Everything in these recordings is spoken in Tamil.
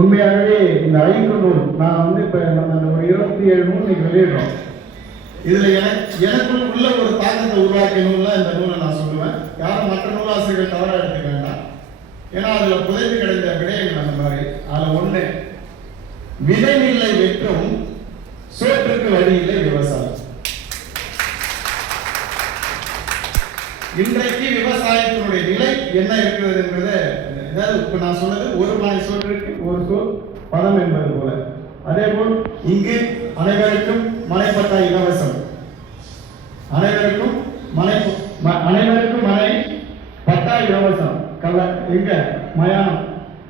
உண்மையாகவே இந்த ஐந்து நூல் நான் வந்து இப்போ நம்ம ஒரு இருபத்தி ஏழு நூல் இன்னைக்கு வெளியிடுறோம். இதில் எனக்கு எனக்குள் உள்ள ஒரு தாக்கத்தை உருவாக்கிய நூலில் இந்த நூலை நான் சொல்லுவேன். யாரும் மற்ற நூலாசிரியர்கள் தவறாக எடுத்துக்க வேண்டாம். ஏன்னா அதில் புதைந்து கிடந்த விடயங்கள் அந்த மாதிரி. அதில் ஒன்று விதைநிலை வெற்றும் சோற்றுக்கு வழியில்லை விவசாயம். இன்றைக்கு விவசாயத்தினுடைய நிலை என்ன இருக்கிறது என்பதை அதாவது இப்ப நான் சொன்னது ஒரு மனை சொல்றதுக்கு ஒரு சொல் பதம் என்பது போல. அதே போல் இங்கு அனைவருக்கும் மனைப்பட்டா இலவசம். அனைவருக்கும் மனை ம- அனைவருக்கும் மனை பட்டா இலவசம். கல்ல எங்க? மயானம்.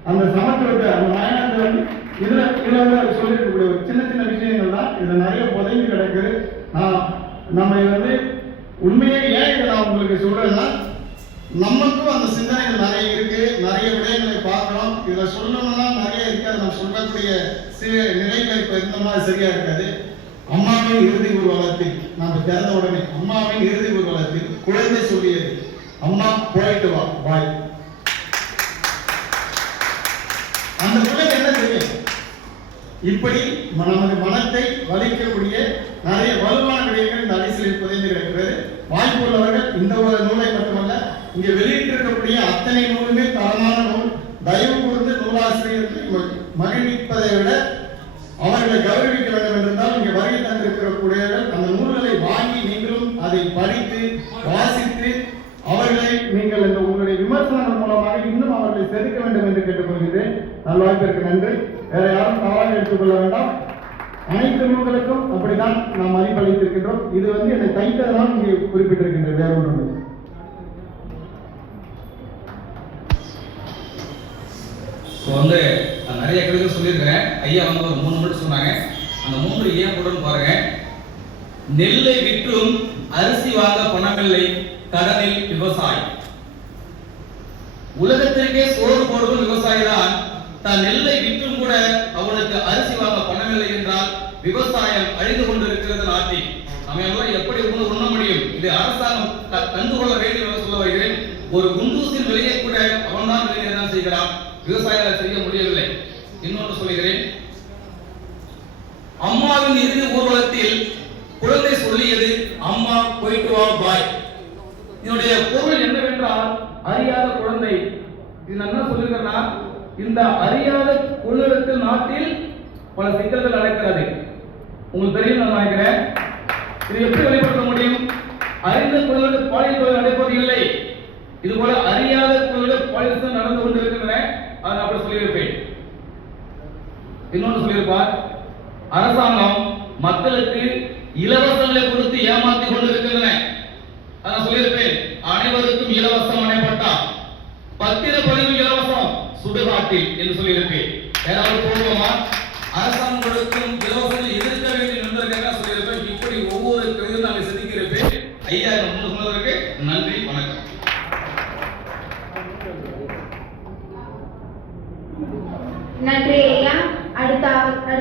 அந்த சமத்துவத்தை அந்த மயானத்தை வந்து இதுல இதுல வந்து சொல்லியிருக்கக்கூடிய ஒரு சின்ன சின்ன விஷயங்கள் தான் இதுல நிறைய புதைஞ்சு கிடக்குது. நான் நம்ம இது வந்து உண்மையை ஏன் இதை நான் உங்களுக்கு சொல்றேன்னா நமக்கும் அந்த சிந்தனைகள் நிறைய இருக்கு. நிறைய விடயங்களை பார்க்கிறோம். இதை சொல்லணும்னா நிறைய இருக்கு. அதை நம்ம சொல்லக்கூடிய சில நிலைகள் இப்போ இருந்தோம்னா சரியா இருக்காது. அம்மாவின் இறுதி ஊர்வலத்தில் நாம திறந்த உடனே அம்மாவின் இறுதி ஊர்வலத்தில் குழந்தை சொல்லியது அம்மா போயிட்டு வா பாய் அந்த பிள்ளைக்கு என்ன தெரியும்? இப்படி நமது மனத்தை வலிக்கக்கூடிய நிறைய வலுவான விடயங்கள் இந்த அரிசியில் புதைந்து கிடக்கிறது வாய்ப்பு உள்ளவர்கள் இந்த ஒரு நூலை மட்டுமல்ல இங்கே வெளியிட்டிருக்கக்கூடிய அத்தனை நூலுமே தரமான நூல். தயவு கூர்ந்து நூலாசிரியர்களை மகிழ்விப்பதை விட அவர்களை கௌரவிக்க வேண்டும் என்றால் இங்கே வருகை தந்திருக்கக்கூடியவர்கள் அந்த நூல்களை வாங்கி நீங்களும் அதை படித்து வாசித்து அவர்களை நீங்கள் இந்த உங்களுடைய விமர்சனங்கள் மூலமாக இன்னும் அவர்களை செதுக்க வேண்டும் என்று கேட்டுக்கொள்கிறேன் நல்ல வாய்ப்பிற்கு நன்றி. வேற யாரும் தவறாக எடுத்துக்கொள்ள வேண்டாம். அனைத்து நூல்களுக்கும் அப்படிதான் நாம் மதிப்பளித்திருக்கின்றோம். இது வந்து என்னை தைத்ததான் இங்கே குறிப்பிட்டிருக்கின்றது வேற ஒன்று ஸோ வந்து நான் நிறைய கவிதை சொல்லியிருக்கிறேன். ஐயா வந்து ஒரு மூணு மட்டும் சொன்னாங்க. அந்த மூன்று ஏன் போடுன்னு பாருங்க. நெல்லை விற்றும் அரிசி வாங்க பணமில்லை கடனில் விவசாயி. உலகத்திற்கே சோறு போடுவது விவசாயி தான் தான் நெல்லை விற்றும் கூட அவனுக்கு அரிசி வாங்க பணமில்லை என்றால் விவசாயம் அழிந்து கொண்டிருக்கிறது நாட்டில் நம்ம எப்படி உணவு உண்ண முடியும்? இது அரசாங்கம் கண்டு கண்டுகொள்ள வேண்டும் என்று சொல்ல வருகிறேன். ஒரு குண்டூசின் விலையை கூட அவன்தான் விலையை தான் செய்கிறான். விவசாயிகள் செய்ய முடியவில்லை. இன்னொன்று சொல்கிறேன் அம்மாவின் இறுதி ஊர்வலத்தில் குழந்தை சொல்லியது அம்மா போயிட்டு வா பாய் இதனுடைய பொருள் என்னவென்றால் அறியாத குழந்தை. இது என்ன சொல்லிருக்கேன்னா இந்த அறியாத குழந்தைகள் நாட்டில் பல சிக்கல்கள் நடக்கிறது. உங்களுக்கு தெரியும் நான் நினைக்கிறேன் இது எப்படி வெளிப்படுத்த முடியும்? அறிந்த குழந்தைகள் பாலியல் தொழில் நடப்பது இல்லை இது போல அறியாத குழந்தைகள் பாலியல் நடந்து கொண்டிருக்கின்றன. அதை அப்படி சொல்லியிருப்பேன். இன்னொன்று சொல்லியிருப்பார் அரசாங்கம் மக்களுக்கு இலவசங்களை கொடுத்து ஏமாத்தி கொண்டிருக்கின்றன. நான் சொல்லியிருப்பேன். அனைவருக்கும் இலவசம் அணைப்பட்டா பத்திரப்பதிவு இலவசம் சுடுகாட்டில் என்று சொல்லியிருப்பேன். ஏதாவது போடுவோமா அரசாங்கம் கொடுக்கும் இலவசம் எதிர்க்க வேண்டும் என்று சொல்லியிருப்பேன். இப்படி ஒவ்வொரு கவிதையும் நாங்கள் சிந்திக்கிறப்பேன் ஐயாயிரம் நன்றி ஐயா அடுத்த அடுத்த